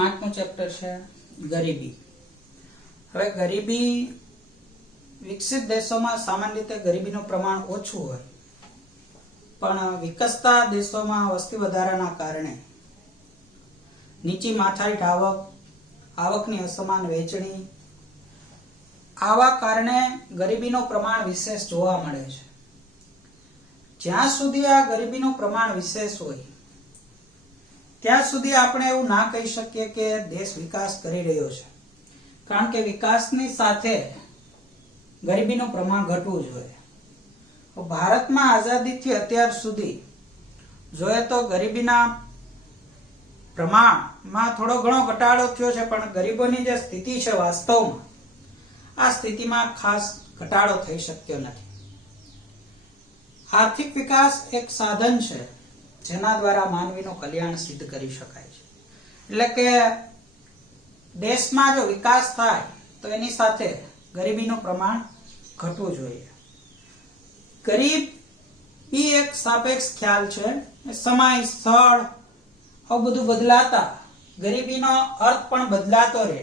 પાંચમું ચેપ્ટર છે ગરીબી. હવે ગરીબી વિકસિત દેશોમાં સામાન્ય રીતે ગરીબીનું પ્રમાણ ઓછું હોય, પણ વિકસતા દેશોમાં વસ્તી વધારાના કારણે નીચી માથાદીઠ આવકની અસમાન વહેંચણી, આવા કારણે ગરીબીનું પ્રમાણ વિશેષ જોવા મળે છે. જ્યાં સુધી આ ગરીબીનું પ્રમાણ વિશેષ હોય ત્યાં સુધી આપણે એવું ના કહી શકીએ કે દેશ વિકાસ કરી રહ્યો છે, કારણ કે વિકાસની સાથે ગરીબીનું પ્રમાણ ઘટવું જોઈએ. ભારતમાં આઝાદીથી અત્યાર સુધી જોઈએ તો ગરીબીના પ્રમાણમાં થોડો ઘણો ઘટાડો થયો છે, પણ ગરીબોની જે સ્થિતિ છે વાસ્તવમાં આ સ્થિતિમાં ખાસ ઘટાડો થઈ શક્યો નથી. આર્થિક વિકાસ એક સાધન છે જેના દ્વારા માનવીનું કલ્યાણ સિદ્ધ કરી શકાય છે. એટલે કે દેશમાં જો વિકાસ થાય તો એની સાથે ગરીબીનું પ્રમાણ ઘટવું જોઈએ. ગરીબી એક સાપેક્ષ ખ્યાલ છે. સમય, સ્થળ આવું બધું બદલાતા ગરીબીનો અર્થ પણ બદલાતો રહે,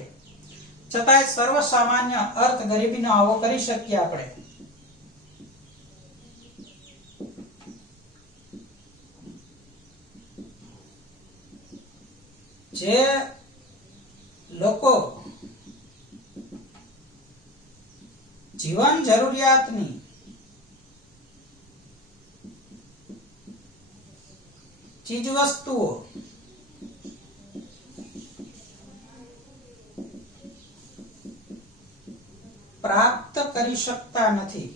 છતાંય સર્વસામાન્ય અર્થ ગરીબીનો આવો કરી શકીએ આપણે. જે લોકો જીવન જરૂરિયાતની ચીજવસ્તુઓ પ્રાપ્ત કરી શકતા નથી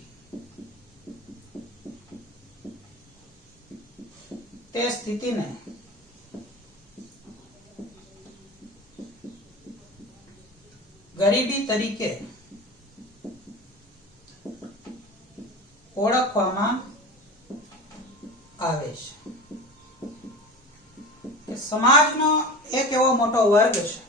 તે સ્થિતિને ગરીબી તરીકે ઓળખવામાં આવે છે. સમાજનો એક એવો મોટો વર્ગ છે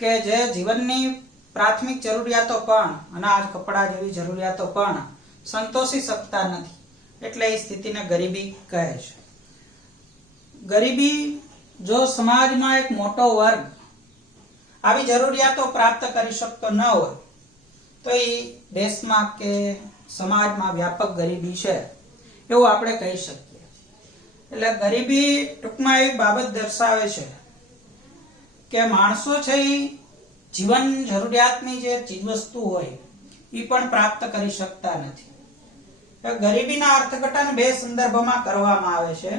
કે જે જીવનની પ્રાથમિક જરૂરિયાતો પણ, અનાજ, કપડા જેવી જરૂરિયાતો પણ સંતોષી શકતા નથી, એટલે એ સ્થિતિને ગરીબી કહે છે. ગરીબી જો સમાજમાં એક મોટો વર્ગ આવી જરૂરિયાતો પ્રાપ્ત કરી શકતો ન હોય તો એ દેશમાં કે સમાજમાં વ્યાપક ગરીબી છે એવું આપણે કહી શકીએ. એટલે ગરીબી ટૂંકમાં એવી બાબત દર્શાવે છે કે માણસો છે એ જીવન જરૂરિયાતની જે ચીજવસ્તુ હોય એ પણ પ્રાપ્ત કરી શકતા નથી. ગરીબીના અર્થઘટન બે સંદર્ભમાં કરવામાં આવે છે.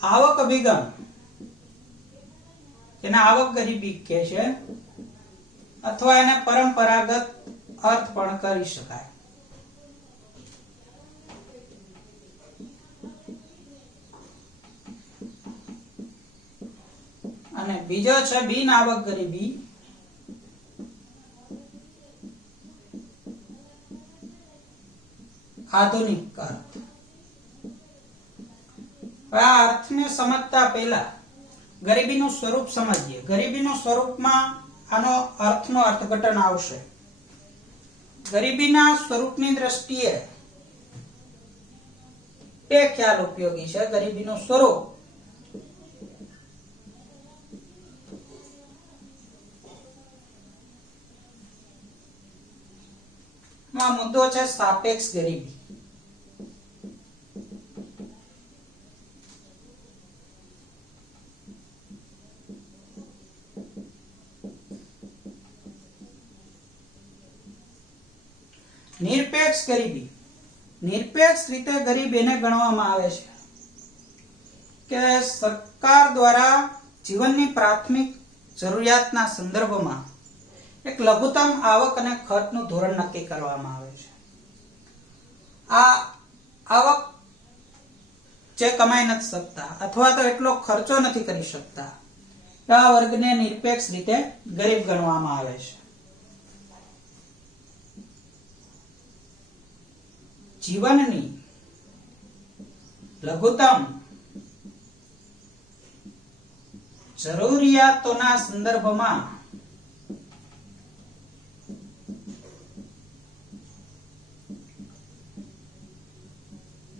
આવક અભિગમ, જેને આવક ગરીબી કહે છે, અથવા એને પરંપરાગત અર્થ પણ કરી શકાય. અને બીજો છે બિન આવક ગરીબી. આધુનિક અર્થ. આ અર્થને સમજતા પહેલા ગરીબીનું સ્વરૂપ સમજીએ. ગરીબીનું સ્વરૂપમાં આનો અર્થનો અર્થઘટન આવશે. ગરીબીના સ્વરૂપની દ્રષ્ટિએ બે ખ્યાલ ઉપયોગી છે. ગરીબીનું સ્વરૂપ માં મુદ્દો છે સાપેક્ષ ગરીબી. નિરપેક્ષ ગરીબી. નિરપેક્ષ રીતે ગરીબ એને ગણવામાં આવે છે કે સરકાર દ્વારા જીવનની પ્રાથમિક જરૂરિયાતના સંદર્ભમાં એક લઘુત્તમ આવક અને ખર્ચનું ધોરણ નક્કી કરવામાં આવે છે. આ આવક જે કમાઈ નથી શકતા અથવા તો એટલો ખર્ચો નથી કરી શકતા આ વર્ગને નિરપેક્ષ રીતે ગરીબ ગણવામાં આવે છે. જીવનની લઘુત્તમ જરૂરિયાતોના સંદર્ભમાં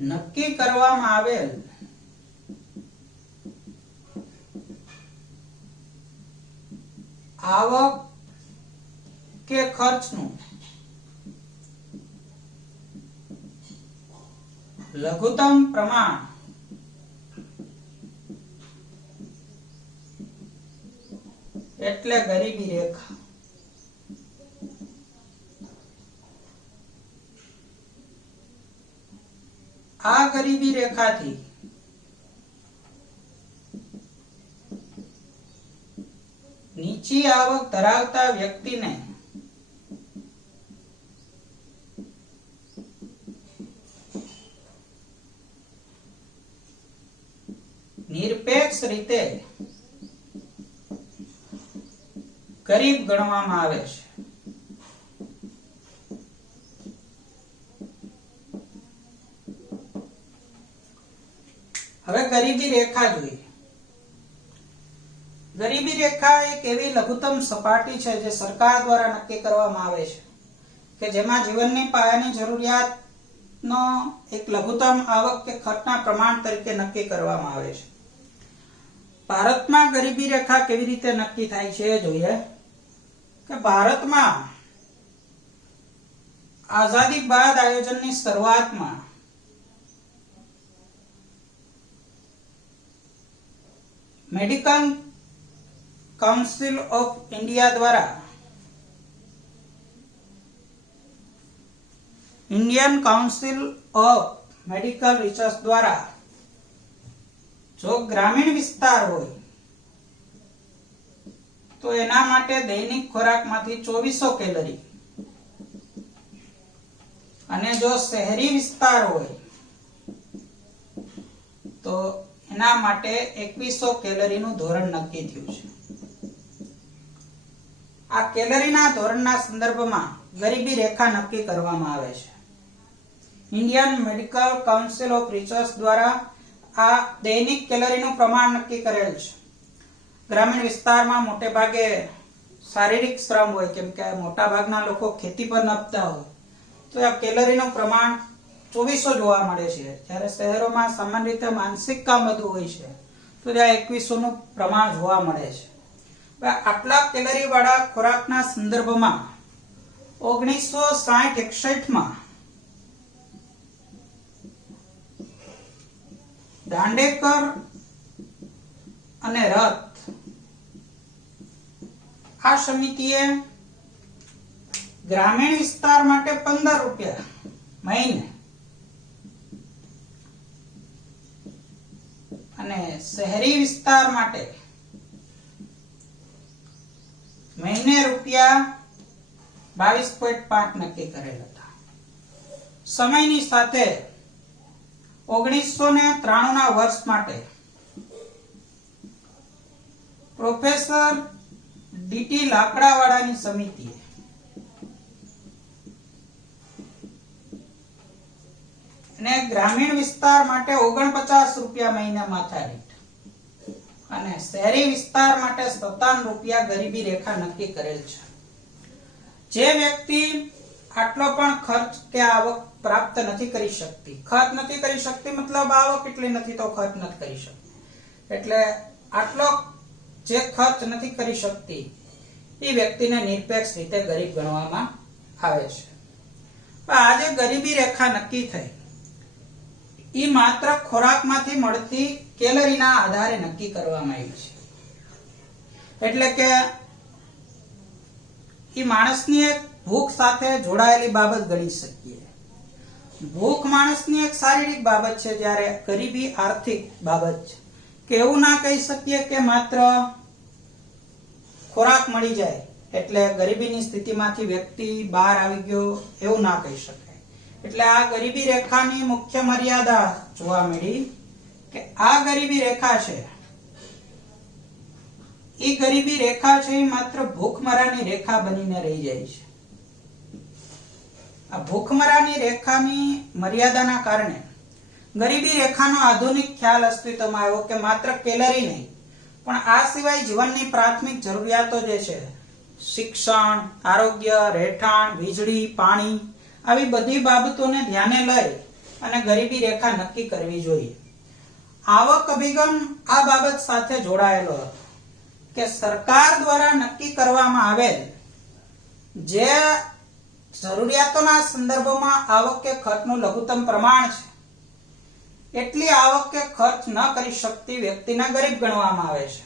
નક્કી કરવામાં આવેલ આવક કે ખર્ચનું લઘુત્તમ પ્રમાણ એટલે ગરીબી રેખા. આ ગરીબી રેખાથી નીચી આવક ધરાવતા વ્યક્તિને નિરપેક્ષ રીતે ગરીબ ગણવામાં આવે છે. હવે ગરીબી રેખા જોઈએ. ગરીબી રેખા એક એવી લઘુત્તમ સપાટી છે જે સરકાર દ્વારા નક્કી કરવામાં આવે છે કે જેમાં જીવનની પાયાની જરૂરિયાતનો એક લઘુત્તમ આવક કે ખર્ચના પ્રમાણ તરીકે નક્કી કરવામાં આવે છે. ભારતમાં ગરીબી રેખા કેવી રીતે નક્કી થાય છે એ જોઈએ કે ભારતમાં આઝાદી બાદ આયોજનની શરૂઆતમાં મેડિકલ કાઉન્સિલ ઓફ ઇન્ડિયા દ્વારા Indian council of medical research દ્વારા જો ગ્રામીણ વિસ્તાર હોય તો એના માટે દૈનિક ખોરાકમાંથી 2400 કેલરી અને જો શહેરી વિસ્તાર હોય તો એના માટે 2100 કેલરીનું ધોરણ નક્કી થયું છે. આ કેલરીના ધોરણના સંદર્ભમાં ગરીબી રેખા નક્કી કરવામાં આવે છે. Indian medical council of research દ્વારા આ દૈનિક કેલરીનું પ્રમાણ નક્કી કરેલ છે. ગ્રામીણ વિસ્તારમાં મોટે ભાગે શારીરિક શ્રમ હોય, કેમ કે મોટા ભાગના લોકો ખેતી પર નપતા હોય, તો આ કેલરીનું પ્રમાણ 2400 જોવા મળે છે. જ્યારે શહેરોમાં સામાન્ય રીતે માનસિક કામ વધુ હોય છે તો ત્યાં 2100 નું પ્રમાણ જોવા મળે છે. આટલા કેલરી વાળા ખોરાકના સંદર્ભમાં 1960-61 માં દાંડેકર અને રથ આ સમિતિએ ગ્રામીણ વિસ્તાર માટે 15 રૂપિયા મહિને અને શહેરી વિસ્તાર માટે મહિને રૂપિયા 22.5 નક્કી કરેલ હતા. સમયની સાથે 1993 ના વર્ષ માટે પ્રોફેસર ડીટી લાકડાવાળાની સમિતિએ અને ગ્રામીણ વિસ્તાર માટે 49 રૂપિયા મહિને માથાદીઠ અને શહેરી વિસ્તાર માટે 57 રૂપિયા ગરીબી રેખા નક્કી કરેલ છે. જે વ્યક્તિ આટલો પણ ખર્ચ કે આવક પ્રાપ્ત નથી કરી શકતી, ખર્ચ નથી કરી શકતી મતલબ આવક એટલી નથી તો ખર્ચ નથી કરી શકતી, એટલે આટલો જે ખર્ચ નથી કરી શકતી એ વ્યક્તિને નિરપેક્ષ રીતે ગરીબ ગણવામાં આવે છે. આ જે ગરીબી રેખા નક્કી થઈ એ માત્ર ખોરાકમાંથી મળતી કેલરીના આધારે નક્કી કરવામાં આવી છે. એટલે કે એ માણસની એક ભૂખ સાથે જોડાયેલી બાબત ગણી શકીએ. ભૂખ માણસની એક શારીરિક બાબત છે, જ્યારે ગરીબી આર્થિક બાબત છે. કે એવું ના કહી શકીએ કે માત્ર ખોરાક મળી જાય એટલે ગરીબીની સ્થિતિમાંથી વ્યક્તિ બહાર આવી ગયો, એવું ના કહી શકાય. એટલે આ ગરીબી રેખાની મુખ્ય મર્યાદા જોવા મળી કે આ ગરીબી રેખા છે એ ગરીબી રેખા છે એ માત્ર ભૂખમરાની રેખા બનીને રહી જાય છે. આ ભૂખમરાની રેખાની મર્યાદાના કારણે ગરીબી રેખાનો આધુનિક ખ્યાલ અસ્તિત્વમાં આવ્યો કે માત્ર કેલરી નહીં પણ આ સિવાય જીવનની પ્રાથમિક જરૂરિયાતો જે છે, શિક્ષણ, આરોગ્ય, રહેઠાણ, વીજળી, પાણી, આવી બધી બાબતોને ધ્યાને લઈ અને ગરીબી રેખા નક્કી કરવી જોઈએ. આવક અભિગમ આ બાબત સાથે જોડાયેલો હતો. કે સરકાર દ્વારા નક્કી કરવામાં આવેલ જે જરૂરિયાતોના સંદર્ભમાં આવક કે ખર્ચનું લઘુત્તમ પ્રમાણ છે એટલી આવક કે ખર્ચ ન કરી શકતી વ્યક્તિને ગરીબ ગણવામાં આવે છે.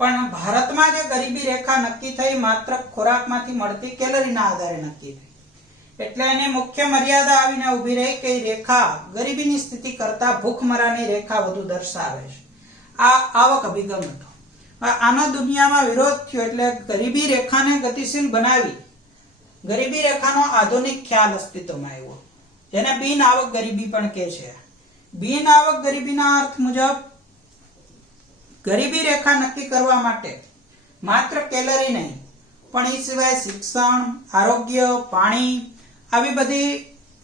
પણ ભારતમાં જે ગરીબી રેખા નક્કી થઈ માત્ર ખોરાકમાંથી મળતી કેલરીના આધારે નક્કી થઈ, એટલે એની મુખ્ય મર્યાદા આવીને ઊભી રહી કે રેખા ગરીબીની સ્થિતિ કરતા ભૂખમરાની રેખા વધુ દર્શાવે છે. આ આવક અભિગમ હતો. આનો દુનિયામાં વિરોધ થયો એટલે ગરીબી રેખાને ગતિશીલ બનાવી ગરીબી રેખાનો આધુનિક ખ્યાલ અસ્તિત્વમાં આવ્યો, જેને બિન આવક ગરીબી પણ કહે છે. બિન આવક ગરીબીના અર્થ મુજબ ગરીબી રેખા નક્કી કરવા માટે માત્ર કેલરી નહીં પણ એ સિવાય શિક્ષણ, આરોગ્ય, પાણી આવી બધી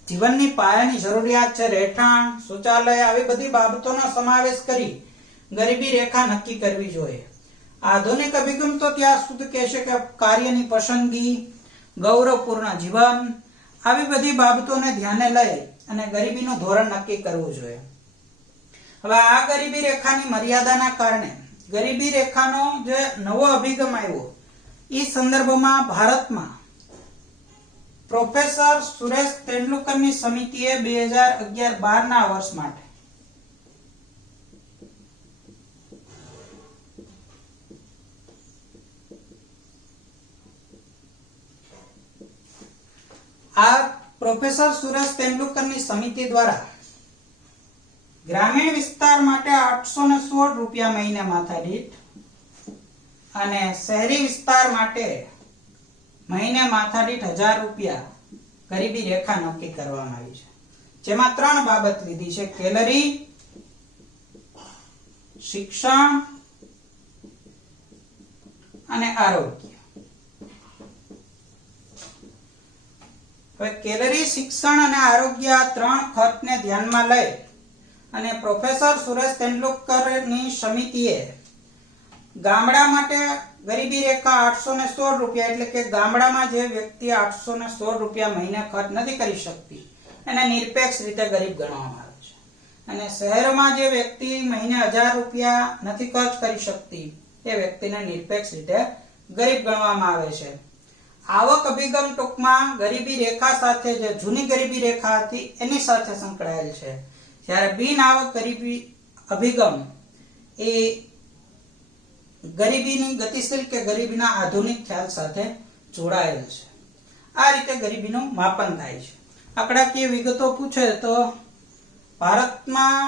જીવનની પાયાની જરૂરિયાત છે, રહેઠાણ, શૌચાલય આવી બધી બાબતોનો સમાવેશ કરી ગરીબી રેખા નક્કી કરવી જોઈએ. આધુનિક અભિગમ તો ત્યાં સુધી કહેશે કે કાર્યની પસંદગી, ગૌરવપૂર્ણ જીવન આવી બધી બાબતોને ધ્યાને લઈ અને ગરીબીનું ધોરણ નક્કી કરવું જોઈએ. હવે આ ગરીબી રેખાની મર્યાદાના કારણે ગરીબી રેખાનો જે નવો અભિગમ આવ્યો એ સંદર્ભમાં ભારતમાં પ્રોફેસર સુરેશ તેંડુલકરની સમિતિએ 2011-12 ના વર્ષ માટે આ પ્રોફેસર સુરેશ તેંડુલકરની સમિતિ દ્વારા ગ્રામીણ વિસ્તાર માટે 816 રૂપિયા મહિને માથાદીઠ અને શહેરી વિસ્તાર માટે મહિને માથાદીઠ 1000 રૂપિયા ગરીબી રેખા નક્કી કરવામાં આવી છે, જેમાં 3 બાબત લીધી છે: કેલરી, શિક્ષણ અને આરોગ્ય. હવે કેલરી, શિક્ષણ અને આરોગ્ય આ 3 ખર્ચને ધ્યાનમાં લઈ અને પ્રોફેસર સુરેશ તેંડુલકરની સમિતિએ ગામડા માટે ગરીબી રેખા 816 રૂપિયા એટલે કે ગામડામાં જે વ્યક્તિ 816 રૂપિયા મહિને ખર્ચ નથી કરી શકતી એને નિરપેક્ષ રીતે ગરીબ ગણવામાં આવે છે, અને શહેરમાં જે વ્યક્તિ મહિને 1000 રૂપિયા નથી ખર્ચ કરી શકતી એ વ્યક્તિને નિરપેક્ષ રીતે ગરીબ ગણવામાં આવે છે. આવક અભિગમ ટૂંકમાં ગરીબી રેખા સાથે જે જૂની ગરીબી રેખા હતી એની સાથે સંકળાયેલ છે, જ્યારે બિન આવક ગરીબી અભિગમ એ ગરીબીની ગતિશીલ કે ગરીબીના આધુનિક ખ્યાલ સાથે જોડાયેલ છે. આ રીતે ગરીબીનું માપન થાય છે. આંકડાકીય વિગતો પૂછે તો ભારતમાં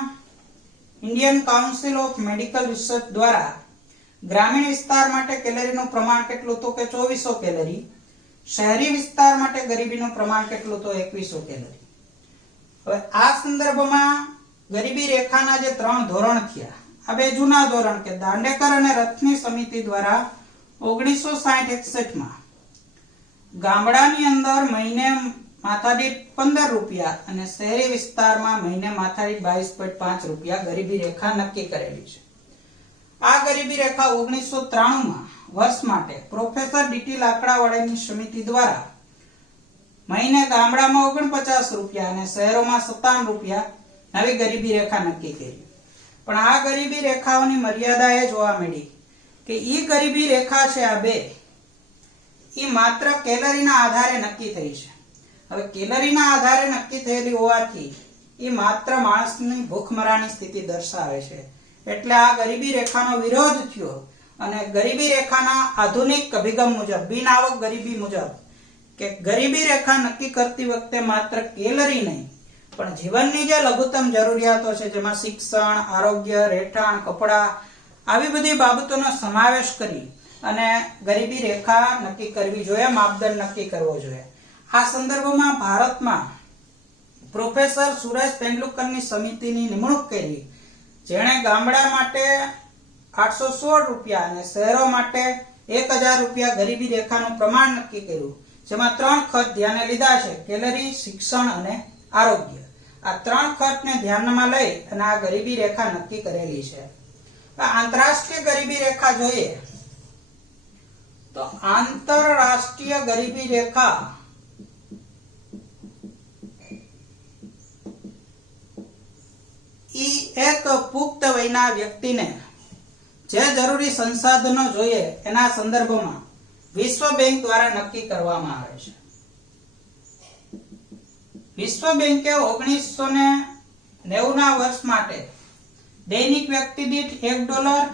Indian council of medical research દ્વારા ગ્રામીણ વિસ્તાર માટે કેલરીનું પ્રમાણ કેટલું તો કે 2400 કેલરી, શહેરી વિસ્તાર માટે ગરીબીનું પ્રમાણ કેટલું તો 2100 કેલરી. હવે આ સંદર્ભમાં ગરીબી રેખાના જે 3 ધોરણ થયા, આ 2 જૂના ધોરણ કે દાંડેકર અને રથની સમિતિ દ્વારા 1960-61 માં ગામડાની અંદર મહિને માથાદીઠ 15 રૂપિયા અને શહેરી વિસ્તારમાં મહિને માથાદીઠ 22.5 રૂપિયા ગરીબી રેખા નક્કી કરેલી છે. આ ગરીબી રેખા 1993 વર્ષ માટે પ્રોફેસર ડીટી લાકડાવાળાની સમિતિ દ્વારા મહિને ગામડામાં 49 રૂપિયા અને શહેરોમાં 57 રૂપિયા નવી ગરીબી રેખા નક્કી કરી. પણ આ ગરીબી રેખાઓની મર્યાદા એ જોવા મળી કે ઈ ગરીબી રેખા છે આ 2 ઈ માત્ર કેલરીના આધારે નક્કી થઈ છે. હવે કેલરીના આધારે નક્કી થયેલી હોવાથી ઈ માત્ર માણસની ભૂખમરાની સ્થિતિ દર્શાવે છે, એટલે આ ગરીબી રેખાનો વિરોધ થયો અને ગરીબી રેખાના આધુનિક અભિગમ મુજબ બિન આવક ગરીબી મુજબ કે ગરીબી રેખા નક્કી કરતી વખતે માત્ર કેલરી નહીં પણ જીવનની જે લઘુત્તમ જરૂરિયાતો છે, જેમાં શિક્ષણ, આરોગ્ય, રહેઠાણ, કપડાં આવી બધી બાબતોનો સમાવેશ કરી અને ગરીબી રેખા નક્કી કરવી જોઈએ, માપદંડ નક્કી કરવો જોઈએ. આ સંદર્ભમાં ભારતમાં પ્રોફેસર સુરેશ તેંડુલકરની સમિતિની નિમણૂક કરી, જેણે ગામડા માટે 816 રૂપિયા અને શહેરો માટે 1000 રૂપિયા ગરીબી રેખાનું પ્રમાણ નક્કી કર્યું, જેમાં 3 ખર્ચ ધ્યાને લીધા છે: કેલરી, શિક્ષણ અને આરોગ્ય. આ 3 ખર્ચને ધ્યાનમાં લઈ અને આ ગરીબી રેખા નક્કી કરેલી છે. આંતરરાષ્ટ્રીય ગરીબી રેખા જોઈએ તો આંતરરાષ્ટ્રીય ગરીબી રેખા ઈ એક પુખ્ત વયના વ્યક્તિને જે જરૂરી સંસાધનો જોઈએ એના સંદર્ભમાં વિશ્વ બેંક દ્વારા નક્કી કરવામાં આવે છે. વિશ્વ બેંકે 1990 ના વર્ષ માટે દૈનિક વ્યક્તિ દીઠ $1,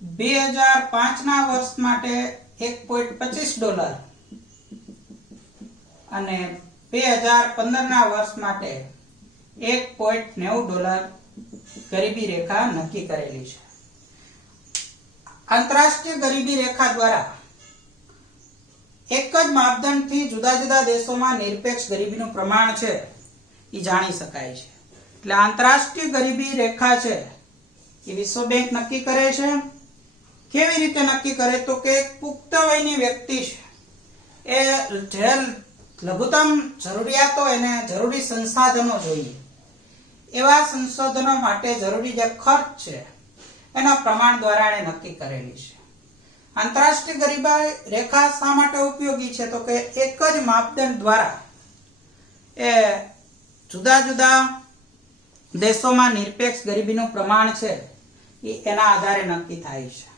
2005 ના વર્ષ માટે $1.25 અને 2015 ના વર્ષ માટે $1.90 ગરીબી રેખા નક્કી કરેલી છે. આંતરરાષ્ટ્રીય ગરીબી રેખા દ્વારા એક જ માપદંડથી જુદા જુદા દેશોમાં નિરપેક્ષ ગરીબીનું પ્રમાણ છે એ જાણી શકાય છે. એટલે આંતરરાષ્ટ્રીય ગરીબી રેખા છે એ વિશ્વ બેંક નક્કી કરે છે. કેવી રીતે નક્કી કરે તો કે પુખ્ત વયની વ્યક્તિ છે એ જે લઘુત્તમ જરૂરિયાતો એને જરૂરી સંસાધનો જોઈએ એવા સંશોધનો માટે જરૂરી જે ખર્ચ છે એના પ્રમાણ દ્વારા એને નક્કી કરેલી છે. આંતરરાષ્ટ્રીય ગરીબી રેખા શા માટે ઉપયોગી છે તો કે એક જ માપદંડ દ્વારા એ જુદા જુદા દેશોમાં નિરપેક્ષ ગરીબીનું પ્રમાણ છે એ એના આધારે નક્કી થાય છે.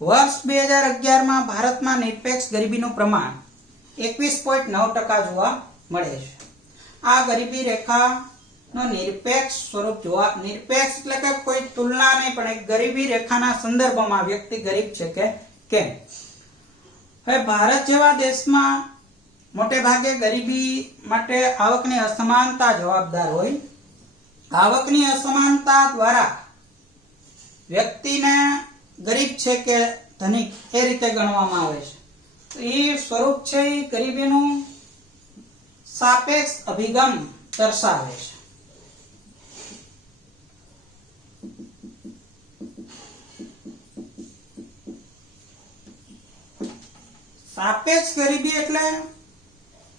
વર્ષ 2011 માં ભારતમાં નિરપેક્ષ ગરીબીનું પ્રમાણ 21.9% જોવા મળે છે. આ ગરીબી રેખાનો નિરપેક્ષ સ્વરૂપ જોવા, નિરપેક્ષ એટલે કે કોઈ તુલના નહીં પણ એક ગરીબી રેખાના સંદર્ભમાં વ્યક્તિ ગરીબ છે કે કેમ. હવે ભારત જેવા દેશમાં મોટે ભાગે ગરીબી માટે આવકની અસમાનતા જવાબદાર હોય. આવકની અસમાનતા દ્વારા વ્યક્તિને ગરીબ છે કે ધનિક એ રીતે ગણવામાં આવે છે. તો એ સ્વરૂપ છે એ ગરીબીનું સાપેક્ષ અભિગમ દર્શાવે છે. સાપેક્ષ ગરીબી એટલે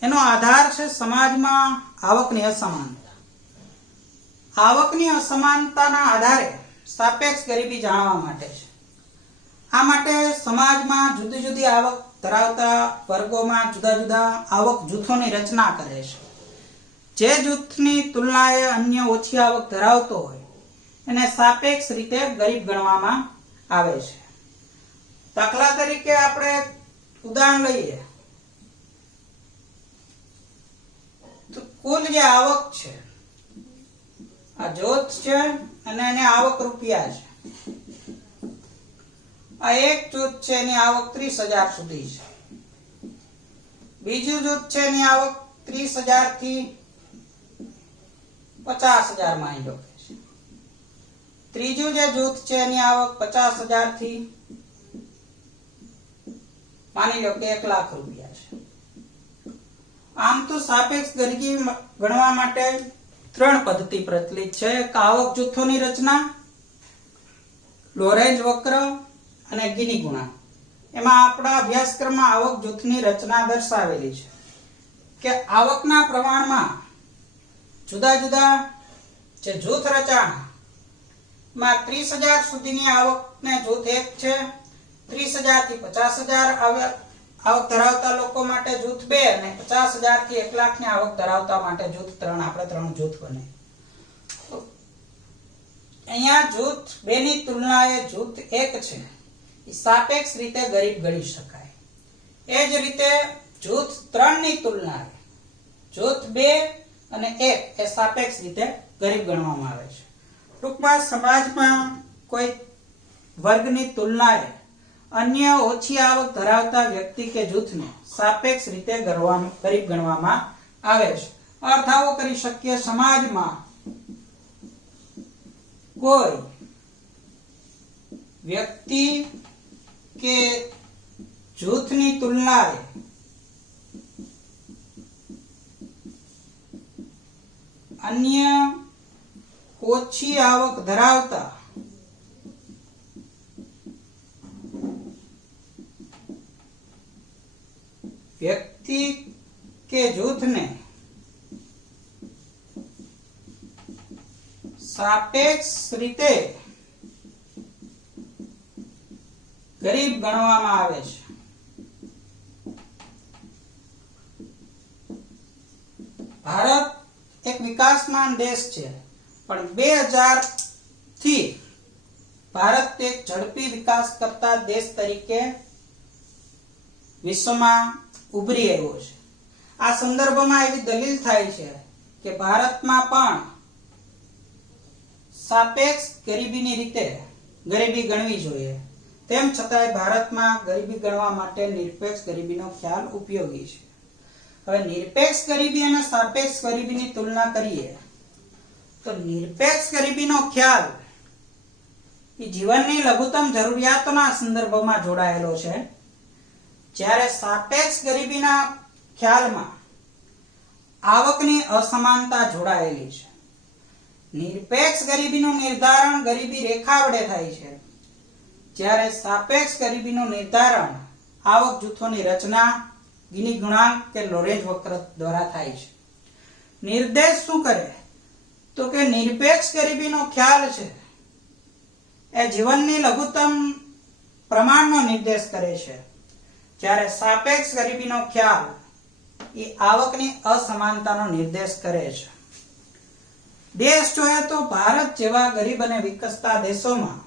એનો આધાર છે સમાજમાં આવકની અસમાનતા. આવકની અસમાનતાના આધારે સાપેક્ષ ગરીબી જાણવા માટે છે. આ માટે સમાજમાં જુદી જુદી આવક ધરાવતા વર્ગોમાં જુદા જુદા આવક જૂથોની રચના કરે છે. જે જૂથની તુલનાએ અન્ય ઓછી આવક ધરાવતો હોય એને સાપેક્ષ રીતે ગરીબ ગણવામાં આવે છે. દાખલા તરીકે આપણે ઉદાહરણ લઈએ તો કુલ જે આવક છે આ જૂથ છે અને એની આવક રૂપિયા છે. આ એક જૂથ છે એની આવક 30,000 સુધી છે. બીજું જૂથ છે એની આવક 30,000 થી 50,000 માની લો છે. ત્રીજું જે જૂથ છે એની આવક 50,000 થી માની લો કે 1 લાખ રૂપિયા છે. આમ તો સાપેક્ષ ગરીબી ગણવા માટે 3 પદ્ધતિ પ્રચલિત છે. એક આવક જૂથોની રચના, લોરેન્જ વક્ર અને ગિની ગુણાંક. એમાં આપણા અભ્યાસક્રમમાં આવક જૂથની રચના દર્શાવેલી છે કે આવકના પ્રમાણમાં જુદા જુદા જે જૂથ રચાણા માં 30,000 સુધીની આવકને જૂથ 1 છે, 30,000 થી 50,000 આવક ધરાવતા લોકો માટે જૂથ 2 અને 50,000 થી 1 લાખની આવક ધરાવતા માટે જૂથ 3. આપણે 3 જૂથ બને. અહીંયા જૂથ 2 ની તુલનાએ જૂથ 1 છે એ સાપેક્ષ રીતે ગરીબ ગણી શકાય. એ જ રીતે જૂથ 3 ની તુલનાએ જૂથ 2 અને 1 એ સાપેક્ષ રીતે ગરીબ ગણવામાં આવે છે. ટૂંકમાં સમાજમાં કોઈ વર્ગની તુલનાએ અન્ય ઓછી આવક ધરાવતા વ્યક્તિ કે જૂથને સાપેક્ષ રીતે ગરીબ ગણવામાં આવે છે. અર્થ આવો કરી શકીએ, સમાજમાં કોઈ વ્યક્તિ કે જૂથની તુલનાએ અન્ય ઓછી આવક ધરાવતા વ્યક્તિ કે જૂથને સાપેક્ષ રીતે ગરીબ ગણવામાં આવે છે. ભારત એક વિકાસમાન દેશ છે પણ 2000 થી ભારત એક ઝડપી વિકાસ કરતા દેશ તરીકે વિશ્વમાં ઉભરી આવ્યો છે. આ સંદર્ભમાં એવી દલીલ થાય છે કે ભારતમાં પણ સાપેક્ષ ગરીબીની રીતે ગરીબી ગણવી જોઈએ. તેમ છતાંય ભારતમાં ગરીબી ગણવા માટે નિરપેક્ષ ગરીબીનો ખ્યાલ ઉપયોગી છે. હવે નિરપેક્ષ ગરીબી અને સાપેક્ષ ગરીબીની તુલના કરીએ તો નિરપેક્ષ ગરીબીનો ખ્યાલ એ જીવનની લઘુત્તમ જરૂરિયાતોના સંદર્ભમાં જોડાયેલો છે, જ્યારે સાપેક્ષ ગરીબીના ખ્યાલમાં આવકની અસમાનતા જોડાયેલી છે. નિરપેક્ષ ગરીબીનું નિર્ધારણ ગરીબી રેખા વડે થાય છે, જ્યારે સાપેક્ષ ગરીબીનું નિર્ધારણ આવક જૂથોની રચના, ગિની ગુણાંક કે લોરેન્જ વક્ર દ્વારા થાય છે. નિર્દેશ શું કરે તો કે નિરપેક્ષ ગરીબીનો ખ્યાલ છે એ જીવનની લઘુત્તમ પ્રમાણનો નિર્દેશ કરે છે, જ્યારે સાપેક્ષ ગરીબીનો ખ્યાલ એ આવકની અસમાનતાનો નિર્દેશ કરે છે. દેશ જોઈએ તો ભારત જેવા ગરીબ અને વિકસતા દેશોમાં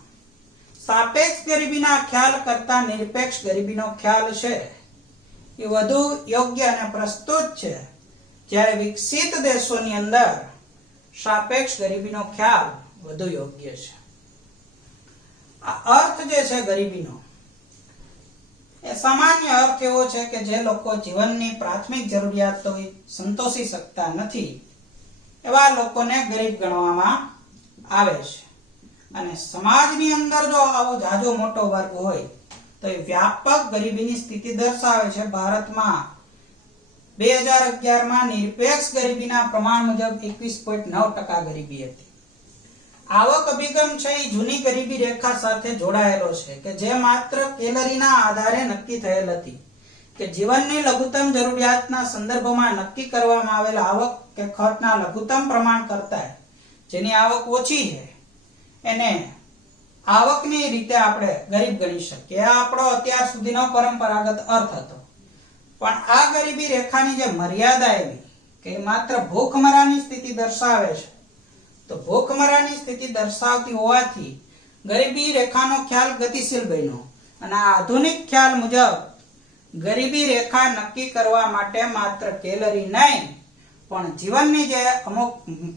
સાપેક્ષ ગરીબીના ખ્યાલ કરતા નિરપેક્ષ ગરીબીનો ખ્યાલ છે એ વધુ યોગ્ય અને પ્રસ્તુત છે, જ્યારે વિકસિત દેશોની અંદર સાપેક્ષ ગરીબીનો ખ્યાલ વધુ યોગ્ય છે. આ અર્થ જે છે ગરીબીનો એ સામાન્ય અર્થ એવો છે કે જે લોકો જીવનની પ્રાથમિક જરૂરિયાતો સંતોષી શકતા નથી એવા લોકોને ગરીબ ગણવામાં આવે છે. અને સમાજની અંદર જો આવો જાજો મોટો વર્ગ હોય તો એ વ્યાપક ગરીબીની સ્થિતિ દર્શાવે છે. ભારતમાં 2011 માં નિરપેક્ષ ગરીબીના પ્રમાણ મુજબ 21.9% ગરીબી હતી. આવક અભિગમ છે એ જૂની ગરીબી રેખા સાથે જોડાયેલો છે કે જે માત્ર કેલરીના આધારે નક્કી થયેલ હતી, કે જીવનની લઘુત્તમ જરૂરિયાતના સંદર્ભમાં નક્કી કરવામાં આવેલ આવક કે ખર્ચના લઘુત્તમ પ્રમાણ કરતા જેની આવક ઓછી છે એને આવકની રીતે આપણે ગરીબ ગણી શકીએ. આ આપણો અત્યાર સુધીનો પરંપરાગત અર્થ હતો. પણ આ ગરીબી રેખાની જે મર્યાદા એવી કે માત્ર ભૂખમરાની સ્થિતિ દર્શાવે છે, તો ભૂખમરાની સ્થિતિ દર્શાવતી હોવાથી ગરીબી રેખાનો ખ્યાલ ગતિશીલ બન્યો. અને આ આધુનિક ખ્યાલ મુજબ ગરીબી રેખા નક્કી કરવા માટે માત્ર કેલરી નહીં પણ જીવનની જે અમુક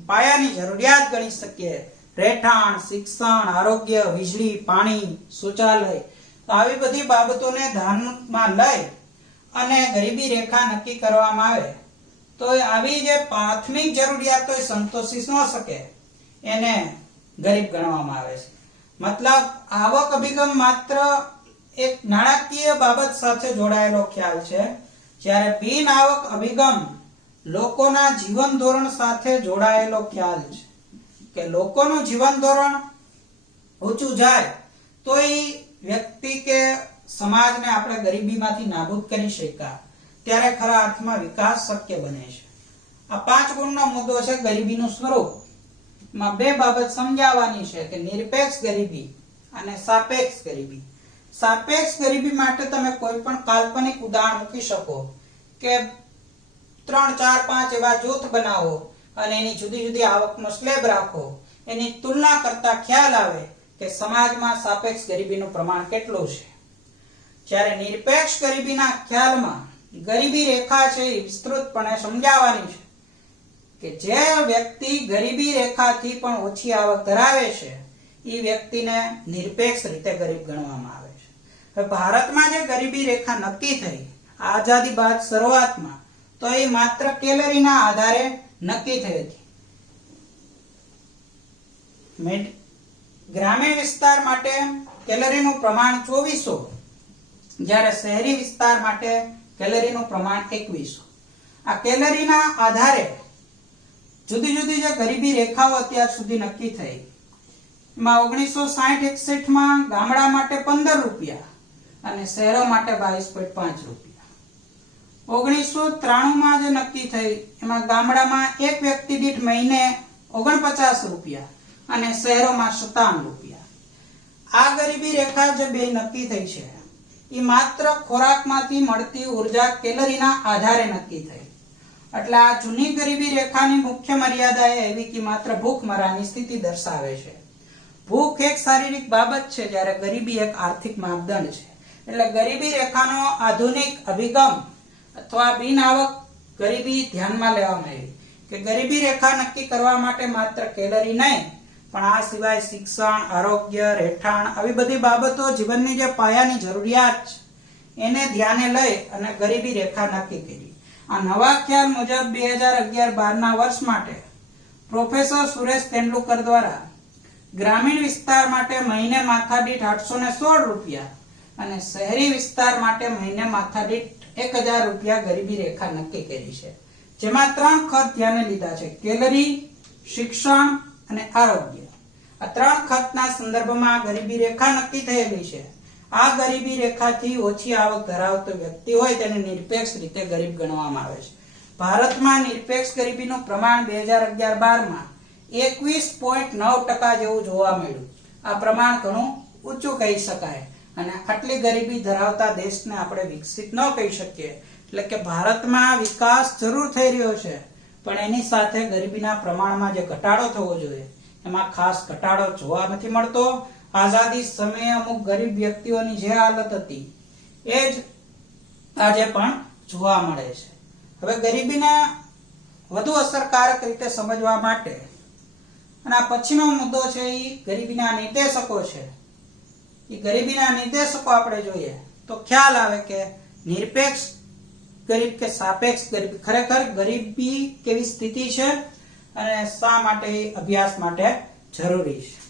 પાયાની જરૂરિયાત ગણી શકીએ, રહેઠાણ, શિક્ષણ, આરોગ્ય, વીજળી, પાણી, શૌચાલય, આવી બધી બાબતોને ધ્યાનમાં લઈ અને ગરીબી રેખા નક્કી કરવામાં આવે તો આવી જે પ્રાથમિક જરૂરિયાતો સંતોષી ન શકે એને ગરીબ ગણવામાં આવે છે. મતલબ આવક અભિગમ માત્ર એક નાણાકીય બાબત સાથે જોડાયેલો ખ્યાલ છે, જ્યારે બિન આવક અભિગમ લોકોના જીવન ધોરણ સાથે જોડાયેલો ખ્યાલ છે કે લોકોનું જીવન ધોરણ ઊંચું જાય તો એ વ્યક્તિ કે સમાજને આપણે ગરીબીમાંથી નાબૂદ કરી શક્યા ત્યારે ખરા અર્થમાં વિકાસ શક્ય બને છે. આ 5 ગુણનો મુદ્દો છે ગરીબીનું સ્વરૂપ. માં બે બાબત સમજાવવાની છે કે નિરપેક્ષ ગરીબી અને સાપેક્ષ ગરીબી. સાપેક્ષ ગરીબી માટે તમે કોઈ પણ કાલ્પનિક ઉદાહરણ મૂકી શકો કે 3, 4, 5 એવા જૂથ બનાવો અને એની જુદી જુદી આવકનો સ્લેબ રાખો. એની તુલના કરતા ખ્યાલ આવે કે સમાજમાં સાપેક્ષ ગરીબીનું પ્રમાણ કેટલું છે. જ્યારે નિરપેક્ષ ગરીબીના ખ્યાલમાં ગરીબી રેખા છે એ વિસ્તૃતપણે સમજાવવાની છે કે જે વ્યક્તિ ગરીબી રેખાથી પણ ઓછી આવક ધરાવે છે એ વ્યક્તિને નિરપેક્ષ રીતે ગરીબ ગણવામાં આવે છે. હવે ભારતમાં જે ગરીબી રેખા નક્કી થઈ આઝાદી બાદ શરૂઆતમાં, તો એ માત્ર કેલરીના આધારે નક્કી થઈ હતી. ગ્રામીણ વિસ્તાર માટે કેલરીનું પ્રમાણ 2400, જ્યારે શહેરી વિસ્તાર માટે કેલરીનું પ્રમાણ 2100. આ કેલરીના આધારે જુદી જુદી જે ગરીબી રેખાઓ અત્યાર સુધી નક્કી થઈ એમાં 1960-61 માં ગામડા માટે 15 રૂપિયા અને શહેરો માટે 22.5 રૂપિયા. 1993 માં જે નક્કી થઈ એમાં ગામડામાં એક વ્યક્તિ દીઠ મહિને 49 રૂપિયા અને શહેરોમાં 57 રૂપિયા. આ ગરીબી રેખા જે બે નક્કી થઈ છે એ માત્ર ખોરાકમાંથી મળતી ઉર્જા કેલરીના આધારે નક્કી થઈ. એટલે આ જૂની ગરીબી રેખાની મુખ્ય મર્યાદા એ એવી કે માત્ર ભૂખમરાની સ્થિતિ દર્શાવે છે. ભૂખ એક શારીરિક બાબત છે, જ્યારે ગરીબી એક આર્થિક માપદંડ છે. એટલે ગરીબી રેખાનો આધુનિક અભિગમ અથવા બિન આવક ગરીબી ધ્યાનમાં લેવામાં આવી કે ગરીબી રેખા નક્કી કરવા માટે માત્ર કેલરી નહીં, પણ આ સિવાય શિક્ષણ, આરોગ્ય, રહેઠાણ આવી બધી બાબતો જીવનની જે પાયાની જરૂરિયાત છે એને ધ્યાને લઈ અને ગરીબી રેખા નક્કી કરી. આ નવા ખ્યાલ મુજબ 2011-12 વર્ષ માટે પ્રોફેસર સુરેશ તેંડુલકર દ્વારા ગ્રામીણ વિસ્તાર માટે મહિને માથાદીઠ 816 રૂપિયા અને શહેરી વિસ્તાર માટે મહિને માથાદીઠ 1000 રૂપિયા ગરીબી રેખા નક્કી કરી છે, જેમાં 3 ખર્ચ ધ્યાને લીધા છે: કેલરી, શિક્ષણ અને આરોગ્ય. આ 3 ખર્ચના સંદર્ભમાં ગરીબી રેખા નક્કી થયેલી છે. આ ગરીબી રેખાથી ઓછી આવક ધરાવતો વ્યક્તિ હોય તેને નિરપેક્ષ રીતે ગરીબ ગણવામાં આવે છે. ભારતમાં નિરપેક્ષ ગરીબીનું પ્રમાણ 2011-12માં 21.9% જેવું જોવા મળ્યું. આ પ્રમાણ ઘણું ઊંચું કહી શકાય અને આટલી ગરીબી ધરાવતા દેશને આપણે વિકસિત ન કહી શકીએ. એટલે કે ભારતમાં વિકાસ જરૂર થઈ રહ્યો છે, પણ એની સાથે ગરીબીના પ્રમાણમાં જે ઘટાડો થવો જોઈએ એમાં ખાસ ઘટાડો જોવા નથી મળતો. આઝાદી સમયે અમુક ગરીબ વ્યક્તિઓની જે હાલત હતી એ જ આજે પણ જોવા મળે છે. હવે ગરીબીને વધુ અસરકારક રીતે સમજવા માટે અને આ પછીનો મુદ્દો છે એ ગરીબીના નિર્દેશકો છે. એ ગરીબીના નિર્દેશકો આપણે જોઈએ તો ખ્યાલ આવે કે નિરપેક્ષ ગરીબ કે સાપેક્ષ ગરીબી, ખરેખર ગરીબી કેવી સ્થિતિ છે અને શા માટે અભ્યાસ માટે જરૂરી છે.